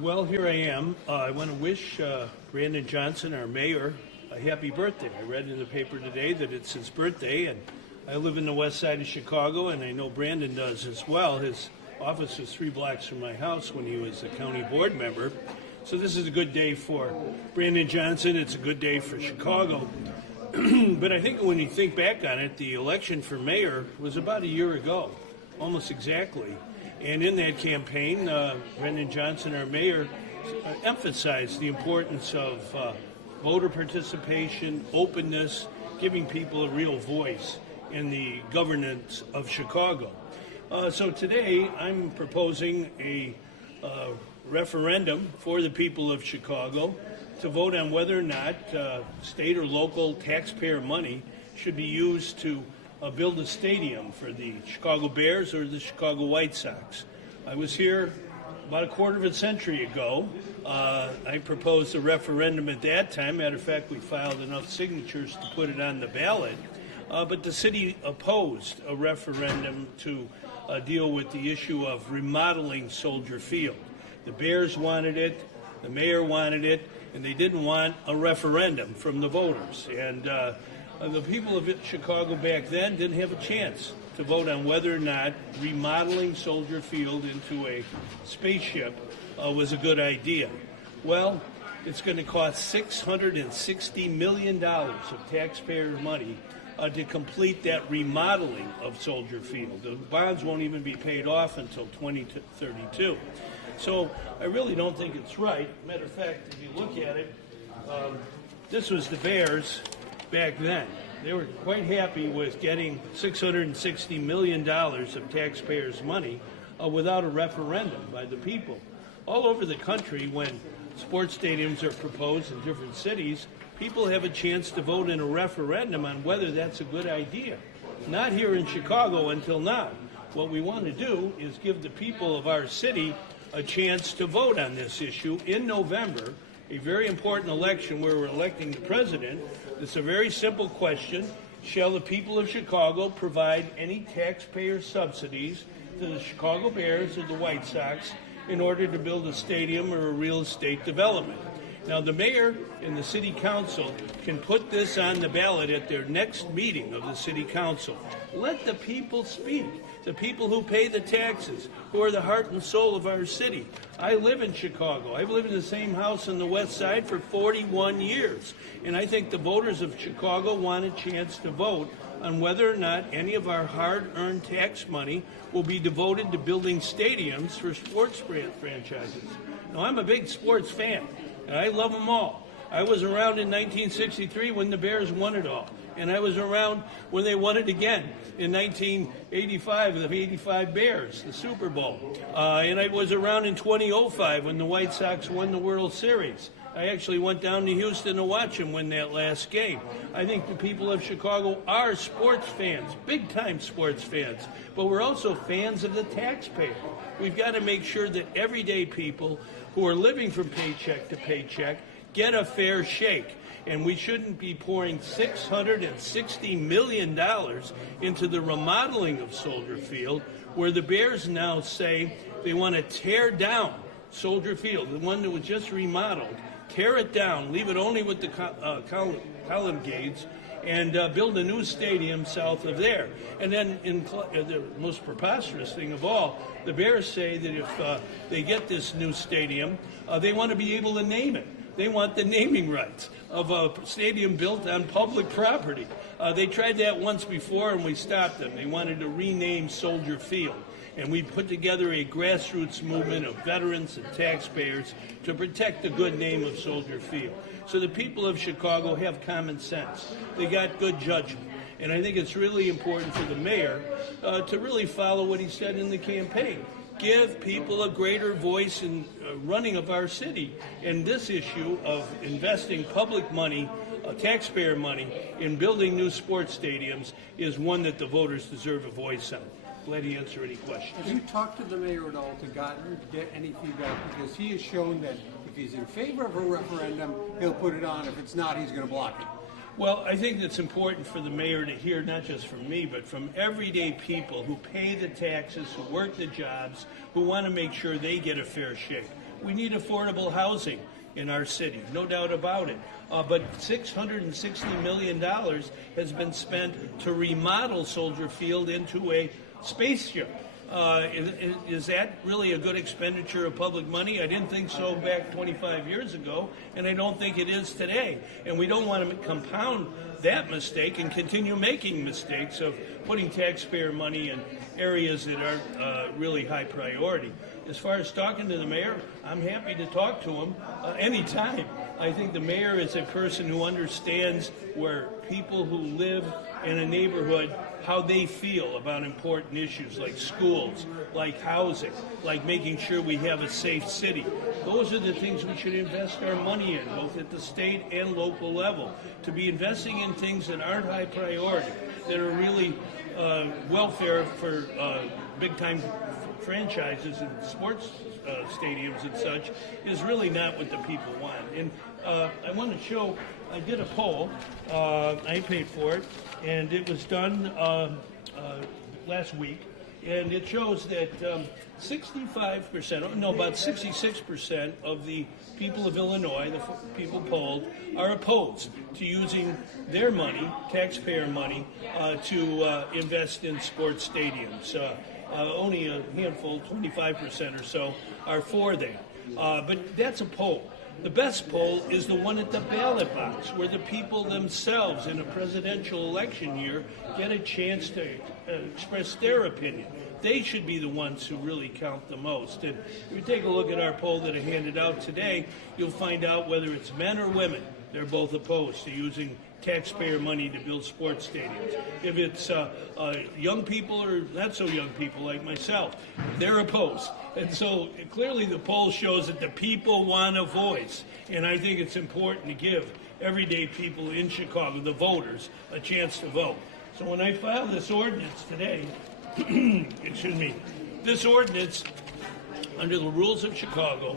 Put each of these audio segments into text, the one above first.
Well, here I am. I want to wish Brandon Johnson, our mayor, a happy birthday. I read in the paper today that it's his birthday, and I live in the west side of Chicago, and I know Brandon does as well. His office was 3 blocks from my house when he was a county board member. So this is a good day for Brandon Johnson. It's a good day for Chicago. But I think when you think back on it, the election for mayor was about a year ago, almost exactly. And in that campaign, Brandon Johnson, our mayor, emphasized the importance of voter participation, openness, giving people a real voice in the governance of Chicago. So today, I'm proposing a referendum for the people of Chicago to vote on whether or not state or local taxpayer money should be used to build a stadium for the Chicago Bears or the Chicago White Sox. I was here about a quarter of a century ago. I proposed a referendum at that time. Matter of fact, we filed enough signatures to put it on the ballot. But the city opposed a referendum to deal with the issue of remodeling Soldier Field. The Bears wanted it, the mayor wanted it, and they didn't want a referendum from the voters. And the people of Chicago back then didn't have a chance to vote on whether or not remodeling Soldier Field into a spaceship was a good idea. Well, it's going to cost $660 million of taxpayer money to complete that remodeling of Soldier Field. The bonds won't even be paid off until 2032. So I really don't think it's right. Matter of fact, if you look at it, this was the Bears back then. They were quite happy with getting $660 million of taxpayers' money without a referendum by the people. All over the country, when sports stadiums are proposed in different cities, people have a chance to vote in a referendum on whether that's a good idea. Not here in Chicago until now. What we want to do is give the people of our city a chance to vote on this issue in November, a very important election where we're electing the president. It's a very simple question. Shall the people of Chicago provide any taxpayer subsidies to the Chicago Bears or the White Sox in order to build a stadium or a real estate development? Now, the mayor and the city council can put this on the ballot at their next meeting of the city council. Let the people speak, the people who pay the taxes, who are the heart and soul of our city. I live in Chicago. I've lived in the same house on the west side for 41 years. And I think the voters of Chicago want a chance to vote on whether or not any of our hard-earned tax money will be devoted to building stadiums for sports franchises. Now, I'm a big sports fan, and I love them all. I was around in 1963 when the Bears won it all, and I was around when they won it again in 1985, the 85 Bears, the Super Bowl. And I was around in 2005 when the White Sox won the World Series. I actually went down to Houston to watch them win that last game. I think the people of Chicago are sports fans, big-time sports fans, but we're also fans of the taxpayer. We've got to make sure that everyday people who are living from paycheck to paycheck get a fair shake. And we shouldn't be pouring $660 million into the remodeling of Soldier Field, where the Bears now say they want to tear down Soldier Field, the one that was just remodeled, tear it down, leave it only with the colonnades, and build a new stadium south of there. And then the most preposterous thing of all, the Bears say that if they get this new stadium, they want to be able to name it. They want the naming rights of a stadium built on public property. They tried that once before and we stopped them. They wanted to rename Soldier Field. And we put together a grassroots movement of veterans and taxpayers to protect the good name of Soldier Field. So the people of Chicago have common sense. They got good judgment. And I think it's really important for the mayor to really follow what he said in the campaign. Give people a greater voice in running of our city. And this issue of investing public money, taxpayer money, in building new sports stadiums is one that the voters deserve a voice on. Glad to answer any questions. Have you talked to the mayor at all to get any feedback? Because he has shown that if he's in favor of a referendum, he'll put it on. If it's not, he's going to block it. Well, I think it's important for the mayor to hear, not just from me, but from everyday people who pay the taxes, who work the jobs, who want to make sure they get a fair shake. We need affordable housing in our city, no doubt about it. But $660 million has been spent to remodel Soldier Field into a spaceship. Is that really a good expenditure of public money? I didn't think so back 25 years ago, and I don't think it is today. And we don't want to compound that mistake and continue making mistakes of putting taxpayer money in areas that aren't really high priority. As far as talking to the mayor, I'm happy to talk to him anytime. I think the mayor is a person who understands where people who live in a neighborhood, how they feel about important issues like schools, like housing, like making sure we have a safe city. Those are the things we should invest our money in, both at the state and local level. To be investing in things that aren't high priority, that are really welfare for big-time franchises and sports stadiums and such, is really not what the people want. And I want to show, I did a poll, I paid for it, and it was done last week, and it shows that 65%, no, about 66% of the people of Illinois, the people polled, are opposed to using their money, taxpayer money, to invest in sports stadiums. Only a handful, 25% or so, are for that. But that's a poll. The best poll is the one at the ballot box, where the people themselves in a presidential election year get a chance to express their opinion. They should be the ones who really count the most. And if you take a look at our poll that I handed out today, you'll find out whether it's men or women, they're both opposed to using taxpayer money to build sports stadiums. If it's young people or not so young people like myself, they're opposed. And so clearly the poll shows that the people want a voice. And I think it's important to give everyday people in Chicago, the voters, a chance to vote. So when I filed this ordinance today, excuse me, this ordinance, under the rules of Chicago,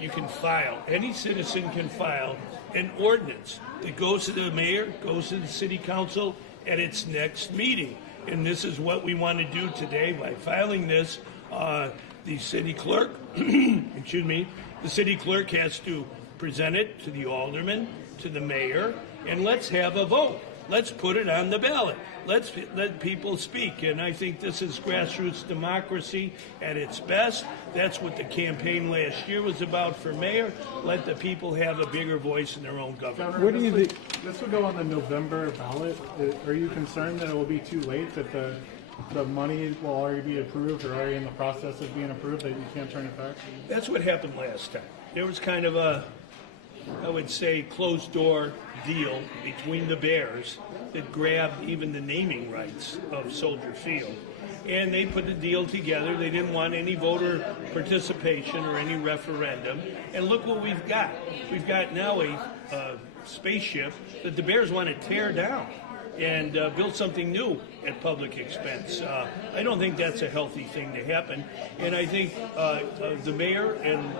you can file, any citizen can file an ordinance that goes to the mayor, goes to the city council at its next meeting. And this is what we want to do today by filing this. The city clerk, excuse me, the city clerk has to present it to the alderman, to the mayor, and let's have a vote. Let's put it on the ballot. Let's let people speak. And I think this is grassroots democracy at its best. That's what the campaign last year was about for mayor. Let the people have a bigger voice in their own government. What do you think? This would go on the November ballot. Are you concerned that it will be too late, that the money will already be approved or already in the process of being approved, that you can't turn it back? That's what happened last time. There was kind of a, I would say, closed-door deal between the Bears that grabbed even the naming rights of Soldier Field. And they put a deal together. They didn't want any voter participation or any referendum. And look what we've got. We've got now a spaceship that the Bears want to tear down and build something new at public expense. I don't think that's a healthy thing to happen. And I think the mayor and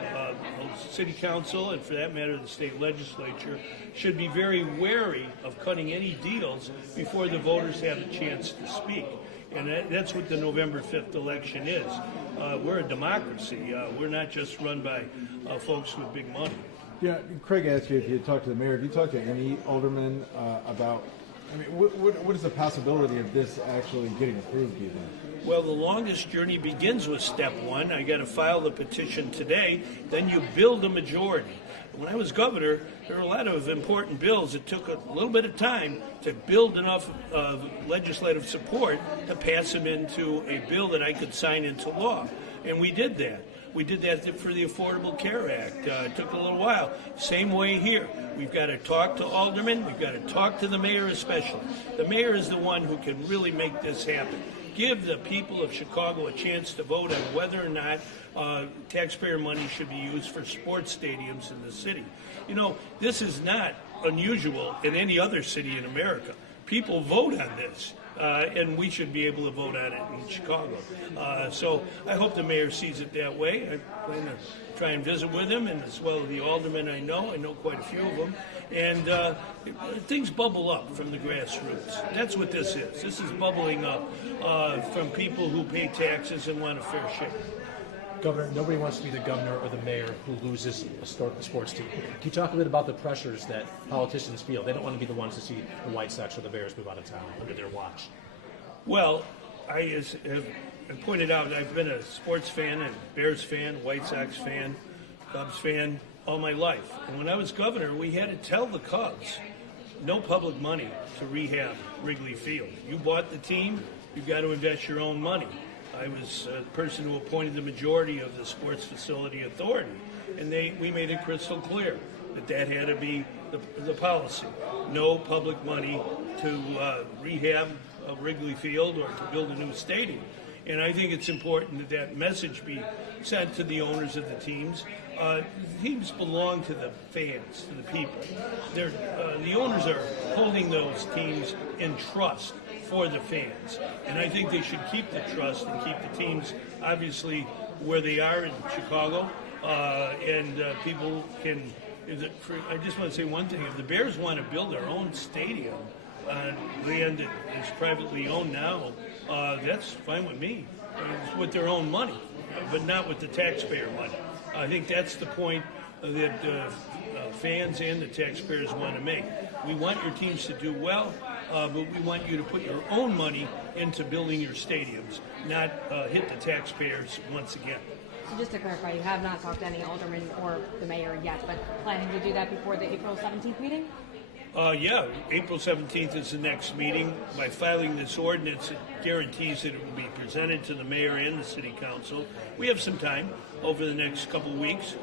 city council, and for that matter the state legislature, should be very wary of cutting any deals before the voters have a chance to speak. And that's what the November 5th election is. We're a democracy. We're not just run by folks with big money. Yeah, Craig asked you if you had talked to the mayor. Have you talked to any alderman about, I mean, what is the possibility of this actually getting approved, do you think? Well, the longest journey begins with step one. I got to file the petition today. Then you build a majority. When I was governor, there were a lot of important bills. It took a little bit of time to build enough legislative support to pass them into a bill that I could sign into law. And we did that. We did that for the Affordable Care Act. It took a little while. Same way here. We've got to talk to aldermen. We've got to talk to the mayor especially. The mayor is the one who can really make this happen. Give the people of Chicago a chance to vote on whether or not taxpayer money should be used for sports stadiums in the city. You know, this is not unusual in any other city in America. People vote on this. And we should be able to vote on it in Chicago. So I hope the mayor sees it that way. I plan to try and visit with him, and as well as the aldermen I know quite a few of them. And things bubble up from the grassroots. That's what this is. This is bubbling up from people who pay taxes and want a fair share. Governor, nobody wants to be the governor or the mayor who loses a sports team. Can you talk a bit about the pressures that politicians feel? They don't want to be the ones to see the White Sox or the Bears move out of town under their watch. Well, I have pointed out, I've been a sports fan and Bears fan, White Sox fan, Cubs fan all my life. And when I was governor, we had to tell the Cubs, no public money to rehab Wrigley Field. You bought the team, you've got to invest your own money. I was a person who appointed the majority of the Sports Facility Authority, and we made it crystal clear that had to be the policy. No public money to rehab Wrigley Field or to build a new stadium. And I think it's important that message be sent to the owners of the teams. The teams belong to the fans, to the people. The owners are holding those teams in trust for the fans. And I think they should keep the trust and keep the teams, obviously, where they are in Chicago. People can... I just want to say one thing. If the Bears want to build their own stadium on land that is privately owned now, that's fine with me. It's with their own money, but not with the taxpayer money. I think that's the point that fans and the taxpayers want to make. We want your teams to do well, but we want you to put your own money into building your stadiums, not hit the taxpayers once again. So just to clarify, you have not talked to any alderman or the mayor yet, but planning to do that before the April 17th meeting? Yeah, April 17th is the next meeting. By filing this ordinance, it guarantees that it will be presented to the mayor and the city council. We have some time over the next couple of weeks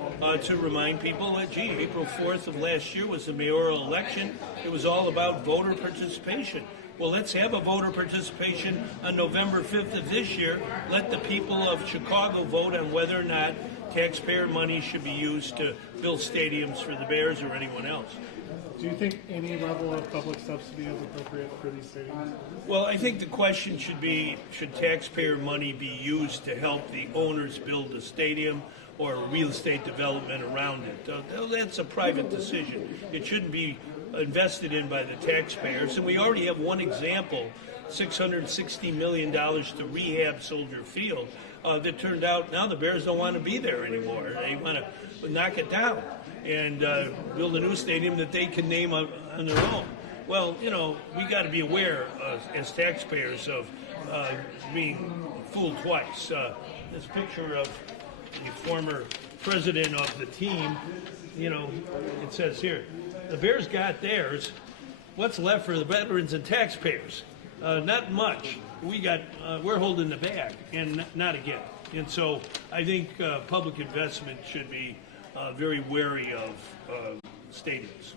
to remind people that, April 4th of last year was the mayoral election. It was all about voter participation. Well, let's have a voter participation on November 5th of this year. Let the people of Chicago vote on whether or not taxpayer money should be used to build stadiums for the Bears or anyone else. Do you think any level of public subsidy is appropriate for these stadiums? Well, I think the question should be, should taxpayer money be used to help the owners build a stadium or real estate development around it? That's a private decision. It shouldn't be invested in by the taxpayers. And we already have one example, $660 million to rehab Soldier Field, that turned out now the Bears don't want to be there anymore. They want to knock it down and build a new stadium that they can name on their own. Well, we got to be aware as taxpayers of being fooled twice. This picture of the former president of the team, it says here, the Bears got theirs. What's left for the veterans and taxpayers? Not much. We're holding the bag, and not again. And so I think public investment should be very wary of stadiums.